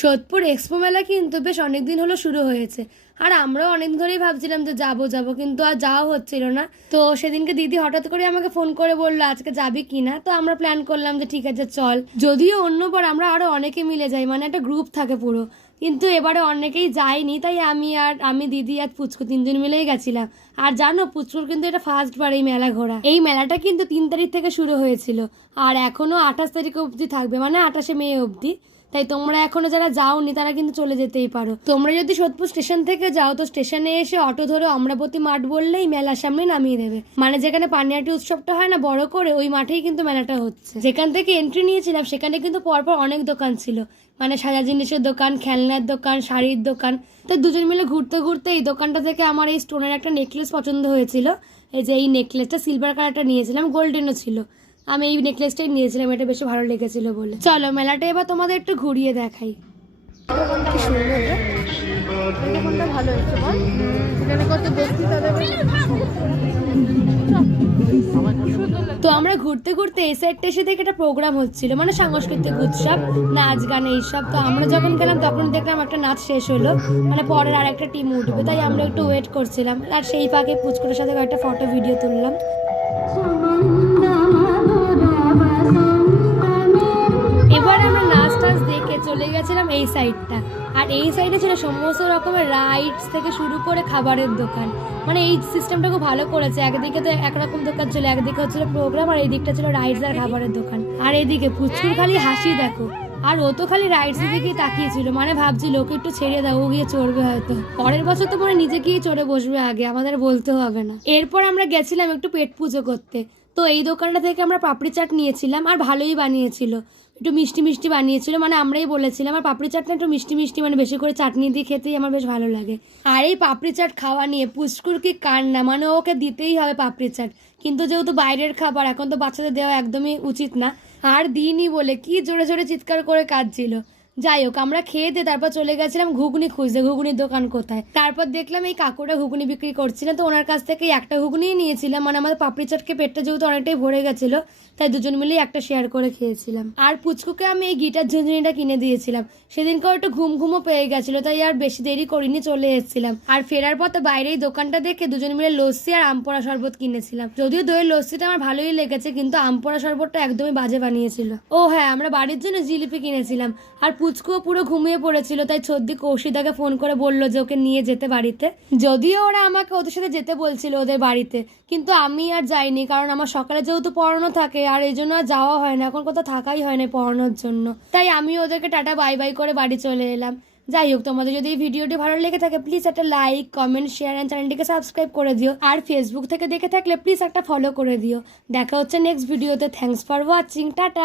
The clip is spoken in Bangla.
সোদপুর এক্সপো মেলা কিন্তু বেশ অনেকদিন হলো শুরু হয়েছে। আর আমরাও অনেক ধরেই ভাবছিলাম যে যাব যাব, কিন্তু আর যাওয়া হচ্ছিল না। তো সেদিনকে দিদি হঠাৎ করে আমাকে ফোন করে বলল, আজকে যাবি কি না? তো আমরা প্ল্যান করলাম যে ঠিক আছে, চল। যদিও অন্যবার আমরা আরও অনেকে মিলে যাই মানে একটা গ্রুপ থাকে পুরো। কিন্তু এবারে অনেকেই যায়নি, তাই আমি আর, আমি দিদি আর পুচকু তিনজন মিলেই গেছিলাম। আর জানো, পুচকুর কিন্তু এটা ফার্স্ট বার এই মেলা ঘোরা। এই মেলাটা কিন্তু তিন তারিখ থেকে শুরু হয়েছিল। আর এখনও আঠাশ তারিখ অবধি থাকবে মানে আঠাশে মে অবধি। তাই তোমরা এখনও যারা যাওনি, তারা কিন্তু চলে যেতেই পারো। তোমরা যদি সোদপুর স্টেশন থেকে যাও, তো স্টেশনে এসে অটো ধরে অমরাবতী মাঠ বললেই মেলার সামনে নামিয়ে দেবে। মানে যেখানে পানিয়াটি উৎসবটা হয় না বড় করে, ওই মাঠেই কিন্তু মেলাটা হচ্ছে। যেখান থেকে এন্ট্রি নিয়েছিলাম, সেখানে কিন্তু পরপর অনেক দোকান ছিল। মানে সাজা জিনিসের দোকান, খেলনার দোকান, শাড়ির দোকান। তো দুজন মিলে ঘুরতে ঘুরতে এই দোকানটা থেকে আমার এই স্টোনের একটা নেকলেস পছন্দ হয়েছিল। এই যে এই নেকলেসটা সিলভার কালারটা নিয়েছিলাম গোল্ডেনও ছিল। আমি এই নেকলেসটাই নিয়েছিলাম এটা বেশি ভালো লেগেছিল বলে। চলো মেলাটা এবার তোমাদের একটু ঘুরিয়ে দেখাই। ভালো বল? কত বক্তৃতা তো আমরা ঘুরতে ঘুরতে এই সাইডটা এসে দেখে একটা প্রোগ্রাম হচ্ছিল মানে সাংস্কৃতিক উৎসব নাচ গান এইসব। তো আমরা যখন গেলাম তখন দেখলাম একটা নাচ শেষ হলো মানে পরের আর একটা টিম উঠবে তাই আমরা একটু ওয়েট করছিলাম। আর সেই ফাঁকে পুচকুটের সাথে একটা ফটো ভিডিও তুললাম। গেছিলাম এই সাইডটা আর এই সাইডে ছিল সমস্ত রকমের রাইডস থেকে শুরু করে খাবারের দোকান। মানে এই সিস্টেমটা খুব ভালো করেছে। একদিকে তো একরকম দোকান ছিল, একদিকে হচ্ছিল প্রোগ্রাম আর এই দিকটা ছিল রাইডস আর খাবারের দোকান। আর এইদিকে পুচকুর খালি হাসি দেখো। আর ও তো খালি রাইডস দিকেই তাকিয়েছিল। মানে ভাবছিল ওকে একটু ছেড়ে দাও, ও গিয়ে চড়বে হয়তো। পরের বছর তো পরে নিজে গিয়ে চড়ে বসবে আগে, আমাদের বলতে হবে না। এরপর আমরা গেছিলাম একটু পেট পুজো করতে। তো এই দোকানটা থেকে আমরা পাপড়ি চাট নিয়েছিলাম আর ভালোই বানিয়েছিল। একটু মিষ্টি মিষ্টি বানিয়েছিল মানে আমরাই বলেছিলাম, আর পাপড়ি চাটটা একটু মিষ্টি মিষ্টি মানে বেশি করে চাটনি দিয়ে খেতেই আমার বেশ ভালো লাগে। আর এই পাপড়ি চাট খাওয়া নিয়ে পুষ্কুর কি কান্না মানে ওকে দিতেই হবে পাপড়ি চাট। কিন্তু যেহেতু বাইরের খাবার, এখন তো বাচ্চাদের দেওয়া একদমই উচিত না। আর দিইনি বলে কি জোরে জোরে চিৎকার করে কাঁদছিল। যাই হোক, আমরা খেয়ে দিয়ে তারপর চলে গেছিলাম ঘুগনি খুঁজতে, ঘুগনির দোকান কোথায়? তারপর দেখলাম এই কাকুরা ঘুগনি বিক্রি করছিলেন তো ওনার কাছ থেকে একটা ঘুগনিই নিয়েছিলাম। মানে আমাদের পাপড়ি চাটকে পেটটা যেহেতু অনেকটাই ভরে গেছিল, তাই দুজন মিলেই একটা শেয়ার করে খেয়েছিলাম। আর পুচকুকে আমি এই গিটার ঝুঁঝুনিটা কিনে দিয়েছিলাম। সেদিনকে একটু ঘুম ঘুমও পেয়ে গেছিল, তাই আর বেশি দেরি করিনি চলে এসেছিলাম। আর ফেরার পথে বাইরে এই দোকানটা দেখে দুজন মিলে লস্যি আর আমপোড়া শরবত কিনেছিলাম। যদিও দইয়ের লস্যিটা আমার ভালোই লেগেছে, কিন্তু আমপোড়া শরবতটা একদমই বাজে বানিয়েছিল। ও হ্যাঁ আমরা বাড়ির জন্য জিলিপি কিনেছিলাম। আর পুচকুও পুরো ঘুমিয়ে পড়েছিল, তাই সর্দি কৌশিদাকে ফোন করে বলল যে ওকে নিয়ে যেতে বাড়িতে। যদিও ওরা আমাকে ওদের সাথে যেতে বলছিল ওদের বাড়িতে, কিন্তু আমি আর যাইনি, কারণ আমার সকালে যেহেতু পড়ানো থাকে, আর এই জন্য আর যাওয়া হয় না, এখন কোথাও থাকাই হয় না পড়ানোর জন্য। তাই আমি ওদেরকে টাটা বাই বাই করে বাড়ি চলে এলাম। যাই হোক, তোমাদের যদি এই ভিডিওটি ভালো লেগে থাকে প্লিজ একটা লাইক কমেন্ট শেয়ার অ্যান্ড চ্যানেলটিকে সাবস্ক্রাইব করে দিও। আর ফেসবুক থেকে দেখে থাকলে প্লিজ একটা ফলো করে দিও। দেখা হচ্ছে নেক্সট ভিডিওতে থ্যাঙ্কস ফর ওয়াচিং টাটা!